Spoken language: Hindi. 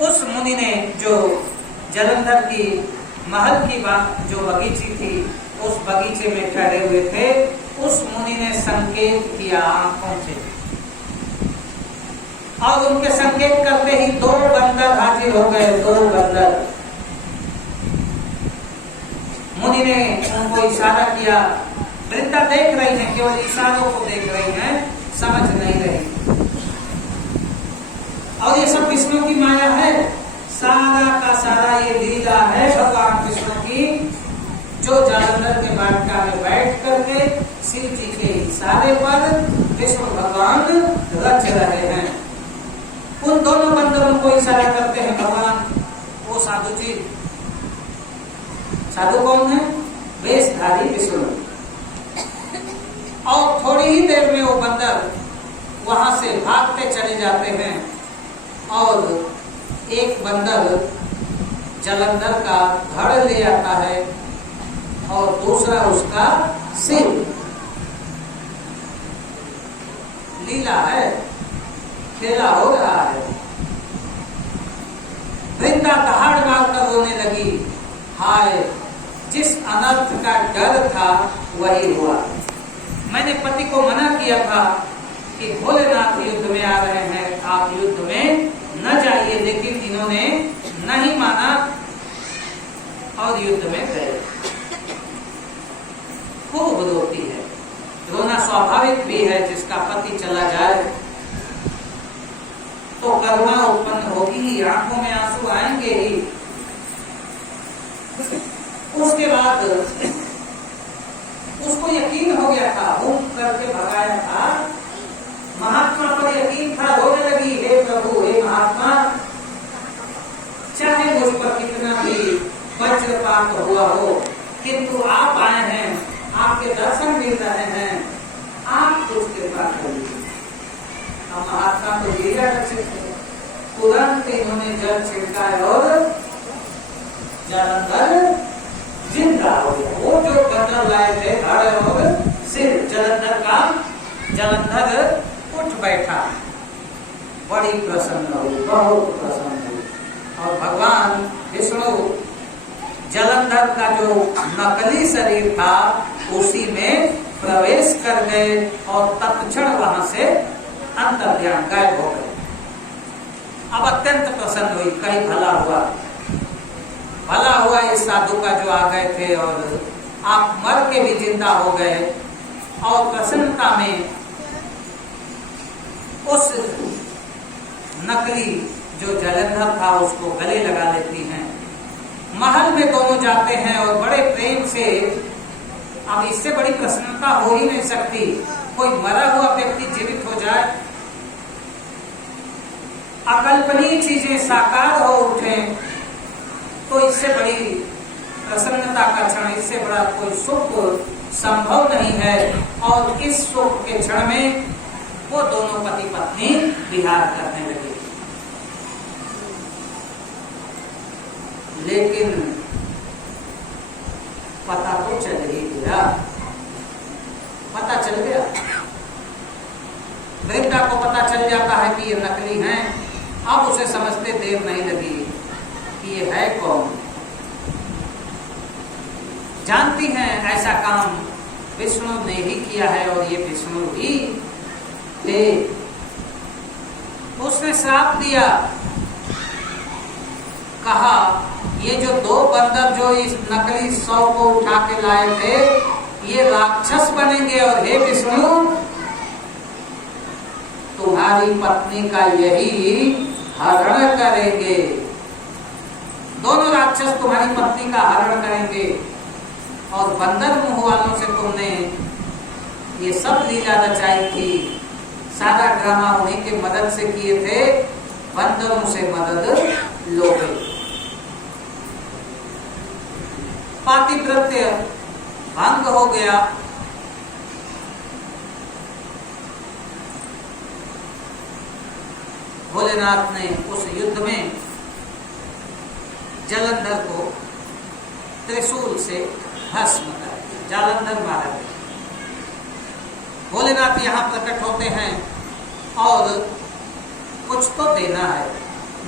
उस मुनि ने जो जलंधर की महल की जो बगीची थी उस बगीचे में ठहरे हुए थे, उस मुनि ने संकेत किया आंखों से, और उनके संकेत करते ही 2 बंदर हाजिर हो गए। 2 बंदर। मुनि ने उनको इशारा किया। वृंदा देख रही है, केवल इशारों को देख रही है, समझ नहीं रही। और ये सब विष्णु की माया है, सारा का सारा ये लीला है भगवान विष्णु की, जो जालंधर के वाटिका में बैठ करके शिव जी के इशारे पर विष्णु भगवान रच रहे हैं। उन दोनों बंदरों को इशारा करते हैं भगवान, वो साधु जी। साधु कौन है? वेशधारी विष्णु। और थोड़ी ही देर में वो बंदर वहां से भागते चले जाते हैं, और एक बंदर जलंधर का धड़ ले आता है और दूसरा उसका सिर। लीला है, खेला हो रहा है। वृंदा दहाड़ मारकर रोने लगी। हाय, जिस अनर्थ का डर था वही हुआ। मैंने पति को मना किया था कि भोलेनाथ युद्ध में आ रहे हैं, आप युद्ध में न जाइए, लेकिन इन्होंने नहीं माना और युद्ध में गए। खूब रोती है। रोना स्वाभाविक भी है, जिसका पति चला जाए तो करुणा उत्पन्न होगी ही, आंखों में आंसू आएंगे ही। उसके बाद उसको यकीन हो गया था, घूम करके भगाया था, महात्मा पर यकीन था, रोने लगी। हे प्रभु, हे महात्मा, चाहे मुझ पर कितना भी वज्रपात हुआ हो, किंतु आप आए हैं, आपके दर्शन मिल रहे हैं, आप कुछ कृपा करिए। महात्मा को लीला रक्षित है। तुरंत इन्होंने जल छिड़काया और जालंधर जिंदा हो गया। वो जो बंदर लाए थे धड़ और सिर जलंधर का, जलंधर उठ बैठा, बड़ी प्रसन्न हुई, बहुत प्रसन्न हुई। और भगवान विष्णु जलंधर का जो नकली शरीर था उसी में प्रवेश कर गए और तत्क्षण वहां से अंतर्ध्यान गायब हो गए। अब अत्यंत प्रसन्न हुई, कहीं भला हुआ, भला हुआ इस साधु का जो आ गए थे और आप मर के भी जिंदा हो गए। और प्रसन्नता में उस नकली जो जलंधर था उसको गले लगा लेती हैं। महल में दोनों जाते हैं और बड़े प्रेम से, अब इससे बड़ी प्रसन्नता हो ही नहीं सकती, कोई मरा हुआ व्यक्ति जीवित हो जाए, अकल्पनीय चीजें साकार हो उठे, तो इससे बड़ी प्रसन्नता का क्षण, इससे बड़ा कोई सुख संभव नहीं है। और इस सुख के क्षण में वो दोनों पति पत्नी विहार करने लगे। लेकिन पता तो चल ही गया, पता चल गया। वृंदा को पता चल जाता है कि ये नकली हैं। अब उसे समझते देर नहीं लगी कि ये है कौन। जानती हैं ऐसा काम विष्णु ने ही किया है और ये विष्णु ही थे। उसने श्राप दिया, कहा ये जो 2 बंदर जो इस नकली शव को उठा के लाए थे ये राक्षस बनेंगे, और हे विष्णु तुम्हारी पत्नी का यही हरण करेंगे। दोनों राक्षस तुम्हारी पत्नी का हरण करेंगे। और बंदर मुंह वालों से तुमने ये सब लीला रचाई थी, सारा ड्रामा उन्हीं के मदद से किए थे, बंदरों से मदद लोगे। पातिव्रत्य भंग हो गया। भोलेनाथ ने उस युद्ध में जलंधर को त्रिशूल से भस्म कर दिया, जालंधर मारा गया। भोलेनाथ यहाँ प्रकट होते हैं और कुछ तो देना है।